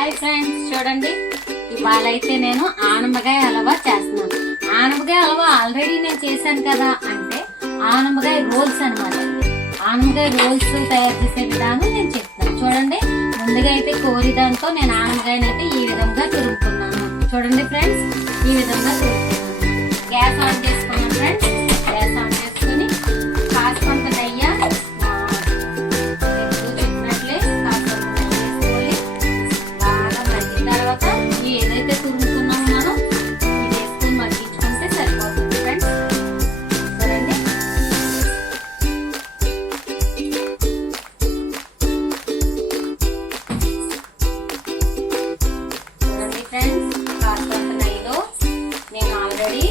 Hi friends, చూడండి ఇవాళ అయితే నేను ఆనపకాయ హల్వా చేస్తున్నాను. ఆనపకాయ హల్వా ఆల్రెడీ నేను చేశాను కదా, అంటే ఆనపకాయ రోల్స్ అన్నమాట. ఆనపకాయ రోల్స్ తయారు చేసే విధానం నేను చెప్తాను. చూడండి, ముందుగా అయితే కోరిదాంతో నేను ఆనపకాయని అయితే ఈ విధంగా తురుముకున్నాను. చూడండి ఫ్రెండ్స్, ఈ విధంగా తురుముకున్నాను. గ్యాస్ ఆన్ చేసుకున్నాను ఫ్రెండ్స్. గ్యాస్ ఆన్ చేసుకుని కాస్తంత నెయ్యి ఏదైతే తురుముకున్నామో మనం ఇది వేసుకుని మగ్గించుకుంటే సరిపోతుంది ఫ్రెండ్స్. చూడండి, చూడండి ఫ్రెండ్స్, కాస్తంత నెయ్యిలో నేను ఆల్రెడీ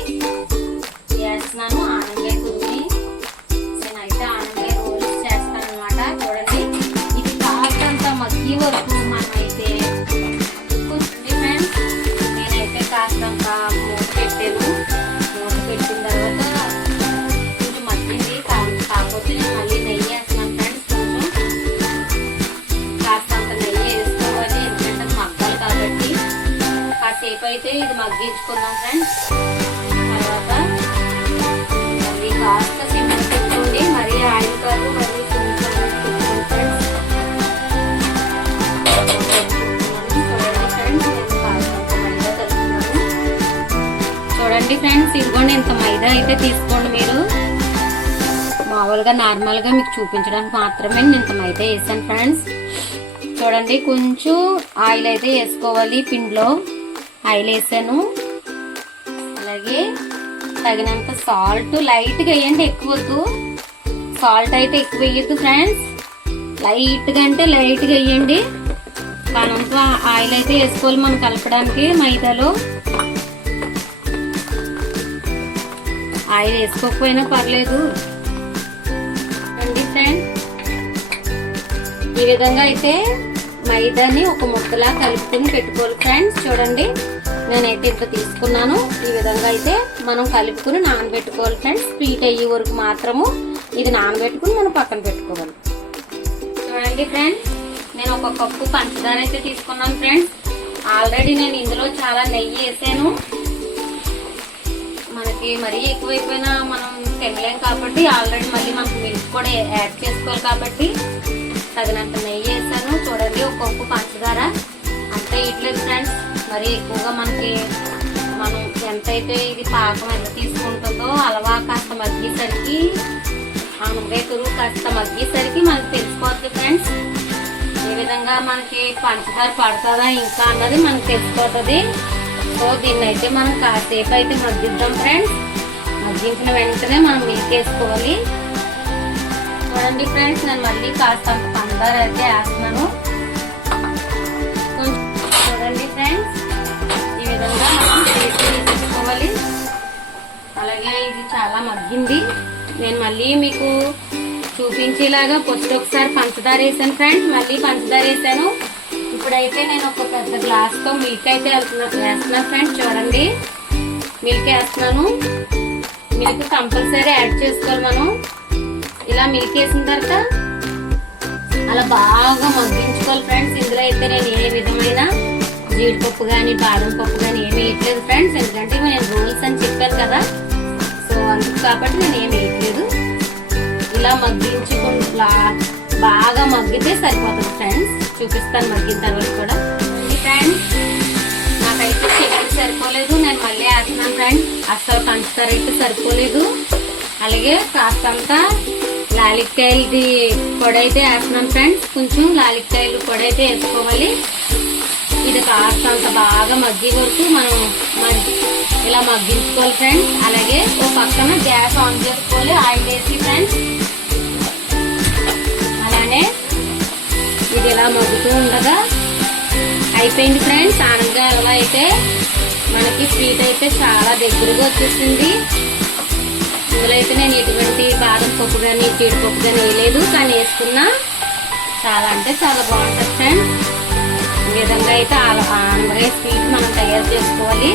చేస్తున్నాను ఆనపకాయ తురిమి. నేనైతే ఆనపకాయ రోల్స్ చేస్తాను అనమాట. చూడండి, ఇది కాస్తంత మగ్గి వరకు మనమైతే కాస్తంత మూత పెట్టాను. మూత పెట్టిన తర్వాత కొంచెం మగ్గింది. కాకపోతే నేను మళ్ళీ నెయ్యి వేస్తున్నాను ఫ్రెండ్స్. కొంచెం కాస్తంత నెయ్యి వేసుకోవాలి, ఎందుకంటే మగ్గాలి కాబట్టి. కాసేపు అయితే ఇది మగ్గించుకుందాం ఫ్రెండ్స్. తర్వాత మళ్ళీ కాస్త సిమ్లో పెట్టుకోండి, మరీ ఆయిల్ కాదు, మరీ చూడండి ఫ్రెండ్స్. ఇదిగోండి, ఇంత మైదా అయితే తీసుకోండి. మీరు మామూలుగా నార్మల్గా మీకు చూపించడానికి మాత్రమే నేను ఇంత మైదా వేసాను ఫ్రెండ్స్. చూడండి, కొంచెం ఆయిల్ అయితే వేసుకోవాలి. పిండిలో ఆయిల్ వేసాను. అలాగే తగినంత సాల్ట్ లైట్గా వేయండి, ఎక్కువ వద్దు. సాల్ట్ అయితే ఎక్కువ వేయద్దు ఫ్రెండ్స్, లైట్గా అంటే లైట్గా వేయండి. కానంత ఆయిల్ అయితే వేసుకోవాలి మనం కలపడానికి. మైదాలో ఆయిల్ వేసుకోకపోయినా పర్లేదు. రండి ఫ్రెండ్, ఈ విధంగా అయితే మైదాని ఒక ముక్కలా కలుపుకుని పెట్టుకోవాలి ఫ్రెండ్స్. చూడండి, నేనైతే ఇంత తీసుకున్నాను. ఈ విధంగా అయితే మనం కలుపుకుని నానబెట్టుకోవాలి ఫ్రెండ్స్. స్వీట్ అయ్యే వరకు మాత్రము ఇది నానబెట్టుకుని మనం పక్కన పెట్టుకోవాలి. చూడండి ఫ్రెండ్స్, నేను ఒక కప్పు పంచదార అయితే తీసుకున్నాను ఫ్రెండ్స్. ఆల్రెడీ నేను ఇందులో చాలా నెయ్యి వేసాను. మనకి మరీ ఎక్కువైపోయినా మనం తినలేం కాబట్టి ఆల్రెడీ మళ్ళీ మనకు మిల్క్ కూడా యాడ్ చేసుకోవాలి కాబట్టి తగినంత నెయ్యి వేసాను. చూడండి, ఒక కప్పు పంచదార అంతే ఇట్లేదు ఫ్రెండ్స్. మరీ ఎక్కువగా మనకి మనం ఎంతైతే ఇది పాకం ఎంత తీసుకుంటుందో హల్వా కాస్త మగ్గేసరికి ఆనపకాయ తురుము కాస్త మగ్గేసరికి మనకు తెలిసిపోతుంది ఫ్రెండ్స్. ఈ విధంగా మనకి పంచదార పడుతుందా ఇంకా అన్నది మనకు తెలిసిపోతుంది. సో దీన్ని అయితే మనం కాసేపు అయితే మగ్గిద్దాం ఫ్రెండ్స్. మగ్గించిన వెంటనే మనం మిల్క్ వేసుకోవాలి. చూడండి ఫ్రెండ్స్, నేను మళ్ళీ కాస్తంత పంచదార అయితే వేస్తున్నాను. చూడండి ఫ్రెండ్స్, ఈ విధంగా మనం తీసుకోవాలి. అలాగే ఇది చాలా మగ్గింది. నేను మళ్ళీ మీకు చూపించేలాగా పొద్దు ఒకసారి పంచదార వేసాను ఫ్రెండ్స్, మళ్ళీ పంచదార వేసాను. ఇప్పుడైతే నేను ఒక పెద్ద గ్లాస్ తో మిల్క్ అయితే వేస్తున్నాను ఫ్రెండ్స్. చూడండి, మిల్క్ వేస్తున్నాను. మిల్క్ కంపల్సరీ యాడ్ చేసుకోవాలి మనం. ఇలా మిల్క్ వేసిన తర్వాత అలా బాగా మగ్గించుకోవాలి ఫ్రెండ్స్. ఇందులో అయితే నేను ఏ విధమైన జీడిపప్పు కానీ బాదం పప్పు కానీ ఏమి వేయట్లేదు ఫ్రెండ్స్, ఎందుకంటే నేను రోల్స్ అని చెప్పాను కదా. సో అందుకు కాబట్టి నేను ఏమి వేయట్లేదు. ఇలా మగ్గించుకుంటా బాగా మగ్గితే సరిపోతుంది ఫ్రెండ్స్. చూపిస్తాను మగ్గిన తర్వాత కూడా. ఫ్రెండ్స్, నాకైతే చక్కెర సరిపోలేదు, నేను మళ్ళీ వేస్తున్నాను ఫ్రెండ్స్. అస్సలు పంచదార అయితే సరిపోలేదు. అలాగే కాస్తంత లాలిక్కాయలది పొడి అయితే వేస్తున్నాను ఫ్రెండ్స్. కొంచెం లాలిక్కాయలు పొడి అయితే వేసుకోవాలి. ఇది కాస్తంత బాగా మగ్గి వరకు మనం ఇలా మగ్గించుకోవాలి ఫ్రెండ్స్. అలాగే ఓ పక్కన గ్యాస్ ఆన్ చేసుకోవాలి ఆయిల్ వేసి ఫ్రెండ్స్. అలానే ఇది ఇలా మగ్గుతూ ఉండగా అయిపోయింది ఫ్రెండ్స్. ఆనపకాయ హల్వా అయితే మనకి స్వీట్ అయితే చాలా దగ్గరగా వచ్చేసింది. ఇందులో అయితే నేను ఎటువంటి బాదం పప్పు కానీ జీడిపప్పు కానీ వేయలేదు, కానీ వేసుకున్నా చాలా అంటే చాలా బాగుంటుంది ఫ్రెండ్స్. ఈ విధంగా అయితే ఆనపకాయ స్వీట్ మనం తయారు చేసుకోవాలి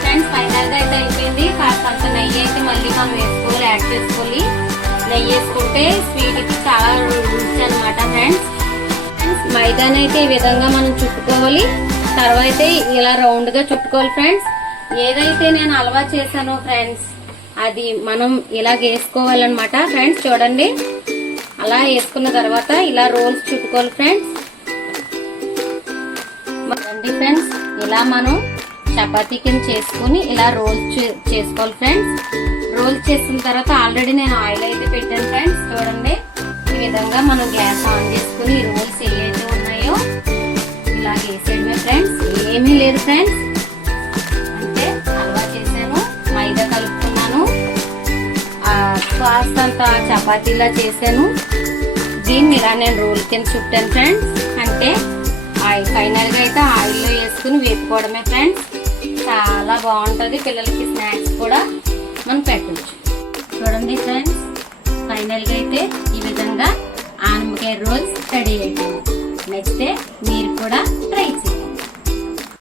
ఫ్రెండ్స్. ఫైనల్ గా అయితే అయిపోయింది. కాస్తంత నెయ్యి అయితే మళ్ళీ మనం వేసుకోవాలి, యాడ్ చేసుకోవాలి. నెయ్యి వేసుకుంటే స్వీట్ కి చాలా రుచి అనమాట ఫ్రెండ్స్. ఫ్రెండ్స్ మైదానైతే ఈ విధంగా మనం చుట్టుకోవాలి. తర్వాత ఇలా రౌండ్ గా చుట్టుకోవాలి ఫ్రెండ్స్. ఏదైతే నేను హల్వా చేశానో ఫ్రెండ్స్ అది మనం ఇలా వేసుకోవాలన్నమాట ఫ్రెండ్స్. చూడండి అలా వేసుకున్న తర్వాత ఇలా రోల్స్ చుట్టుకోవాలి ఫ్రెండ్స్. రండి ఫ్రెండ్స్ ఇలా మనం చపాతీ కింద చేసుకుని ఇలా రోల్స్ చేసుకోవాలి ఫ్రెండ్స్. రోల్స్ చేసిన తర్వాత ఆల్రెడీ నేను ఆయిల్ అయితే పెట్టాను ఫ్రెండ్స్. చూడండి ఈ విధంగా మనం గ్యాస్ ఆన్ చేసుకుని ఈ రోల్స్ ఏవైతే ఉన్నాయో ఇలా వేసేయడమే ఫ్రెండ్స్. ఏమీ లేదు ఫ్రెండ్స్, అంటే హల్వా చేశాను, మైదా కలుపుకున్నాను, కాస్తంత చపాతీలా చేశాను. దీన్ని ఇలా నేను రోల్ కింద చుట్టాను ఫ్రెండ్స్. అంటే ఫైనల్ గా అయితే ఆయిల్లో వేసుకుని వేపుకోవడమే ఫ్రెండ్స్. చాలా బాగుంటది, పిల్లలకి స్నాక్స్ కూడా మనం పెట్టచ్చు. చూడండి ఫ్రెండ్స్ ఫైనల్ గా అయితే ఈ విధంగా ఆనపకాయ రోల్స్ రెడీ అయిపోయింది. నెక్స్ట్ డే మీరు కూడా ట్రై